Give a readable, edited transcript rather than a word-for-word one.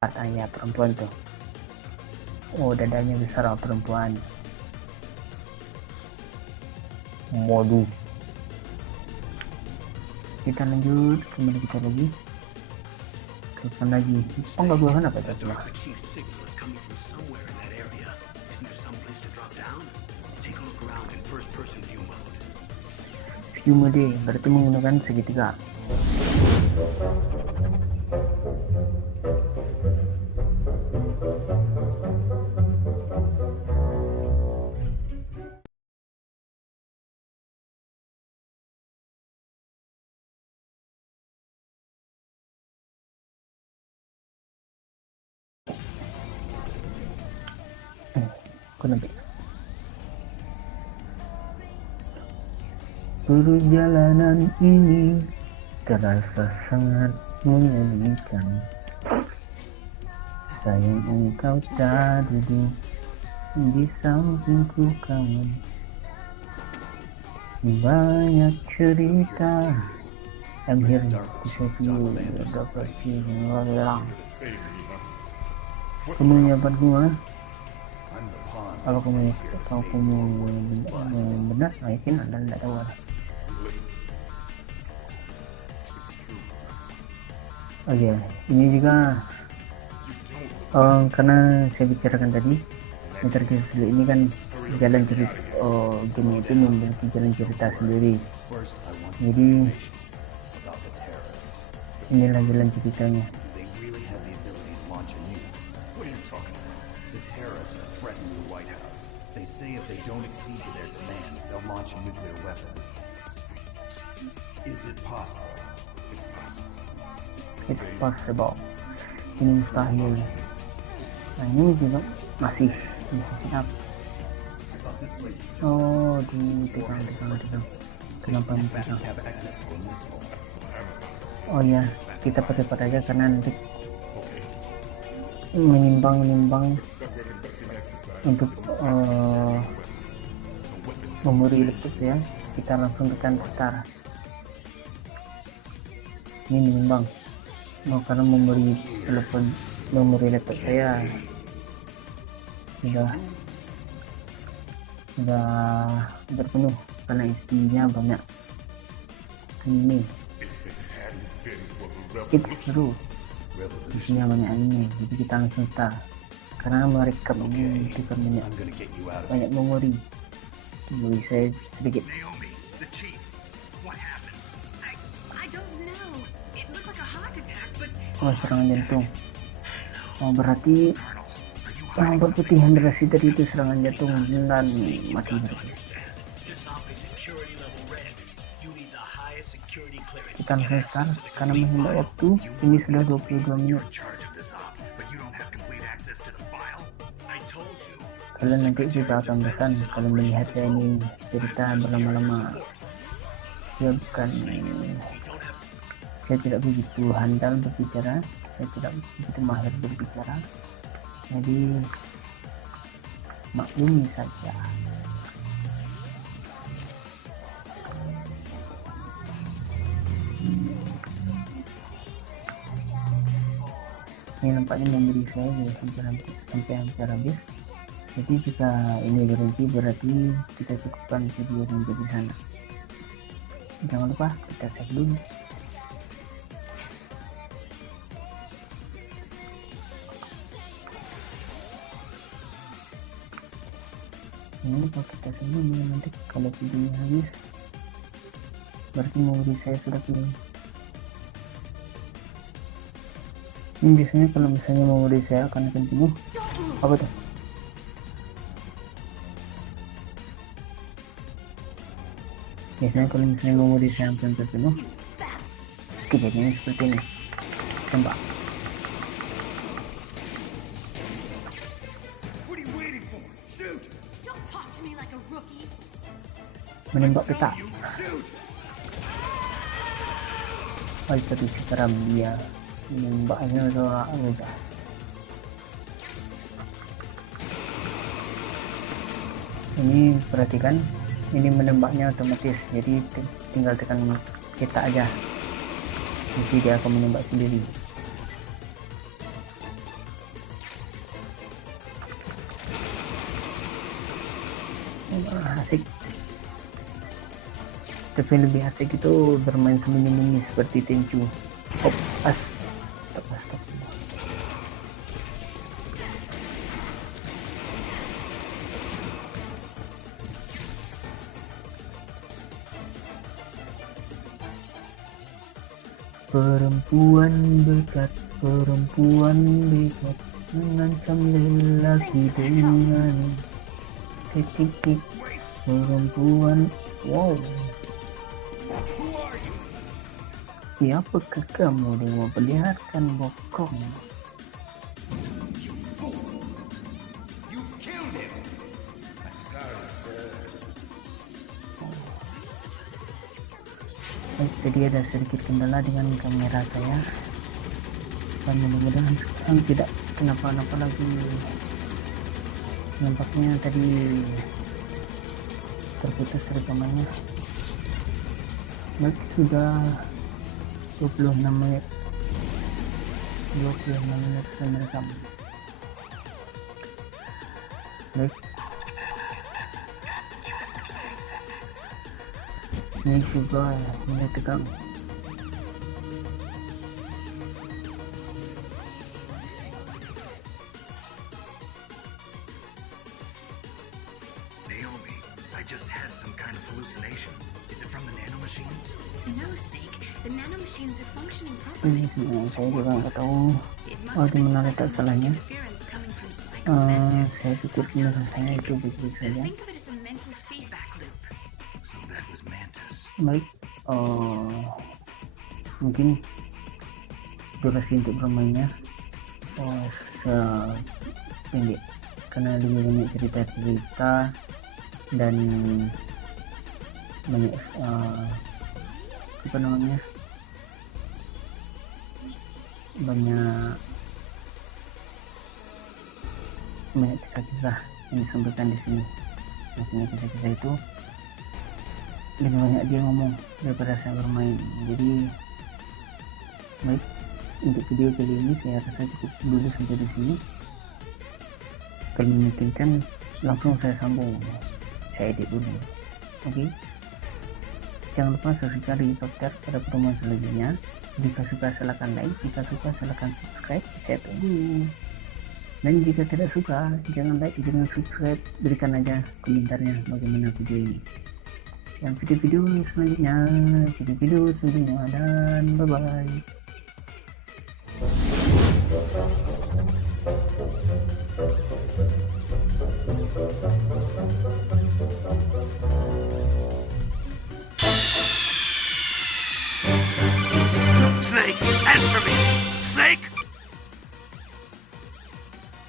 ya perempuan tuh. Oh, dadanya besar perempuan. Modu. Kita lanjut kembali kita lagi. Kapan lagi? Oh nggak gua apa itu? View mode berarti menggunakan segitiga. Perjalanan ini terasa sangat menyedihkan. Sayang engkau tak duduk di sampingku kawan. Banyak cerita akhirnya kusepi dapat hilang. Kamu menyapat gua. Kalau kamu benar, yakin Anda tidak tahu. Oke, ini juga karena saya bicarakan tadi, Metal Gear Solid ini kan jalan cerita, game itu memiliki jalan cerita sendiri. Jadi inilah jalan ceritanya. It's possible. Ini mustahil. Nah ini juga masih siap. Oh, tegang. Kenapa tegang? Oh ya, kita percepat aja karena nanti menimbang untuk memori laptop ya. Kita langsung tekan start. Ini menimbang. Karena memori laptop saya sudah berpenuh karena isinya banyak. Ini itu seru, isinya banyak ini, jadi kita langsung start karena merekam ini bukan banyak memori saya sedikit. Oh, serangan jantung. Oh, berarti yang berputihan derasi tadi itu serangan jantung dan mati. Kita langsung start karena menghemat waktu. Ini sudah 22 menit. Kalian nanti juga akan pesan kalau melihat saya ini cerita berlama-lama. Ya bukan, saya tidak begitu handal berbicara, saya tidak begitu mahir berbicara, jadi maklumi saja. Ini nampaknya memberi saya sampai hampir habis. Jadi jika ini berhenti berarti kita cukupkan video sampai di sana. Jangan lupa kita save dulu. Ini kalau kita sebelum nanti kalau videonya habis berarti memori saya sudah penuh. Ini biasanya kalau misalnya memori saya akan penuh. Apa tuh? Biasanya kalau misalnya memori saya akan penuh, kejadiannya seperti ini. Tembak. Menembak peta. Oh, tapi sekarang dia menembaknya seorang muda. Ini perhatikan, ini menembaknya otomatis, jadi tinggal tekan kita aja, jadi dia akan menembak sendiri. asik, tapi lebih asik itu bermain sembunyi-sembunyi seperti Tenchu. Stop. Perempuan dekat mengancam lelaki dengan titik. Perempuan, wow. Siapakah kamu yang memperlihatkan bokong? Tadi ada sedikit kendala dengan kamera saya, dan mudah-mudahan sekarang tidak kenapa-napa lagi. Nampaknya tadi terputus rekamannya. Baik, sudah 26 menit saya merekam. Baik, ini juga mulai tegang. Naomi, I just had some kind of hallucination. Is it from the nanomachines? No, Snake. The nanomachines are functioning properly. Saya juga nggak tahu di mana letak salahnya. Interference coming from psychomantis. Saya pikir penyelesaiannya itu begitu saja. Think of it as a mental feedback loop. So that was Mantis. Baik, mungkin durasi untuk bermainnya sependek karena lebih banyak cerita dan banyak banyak kisah-kisah yang disampaikan di sini. Maksudnya kisah-kisah itu lebih banyak dia ngomong daripada saya bermain. Jadi baik, untuk video kali ini saya rasa cukup dulu sampai di sini. Kalau memungkinkan langsung saya sambung, saya edit dulu. Oke. Jangan lupa subscribe di podcast pada pertemuan selanjutnya. Jika suka silahkan like, jika suka silahkan subscribe, saya tunggu. Dan jika tidak suka, jangan like, jangan subscribe, berikan aja komentarnya bagaimana video ini. Dan video-video selanjutnya, dan bye-bye. Snake, answer me! Snake!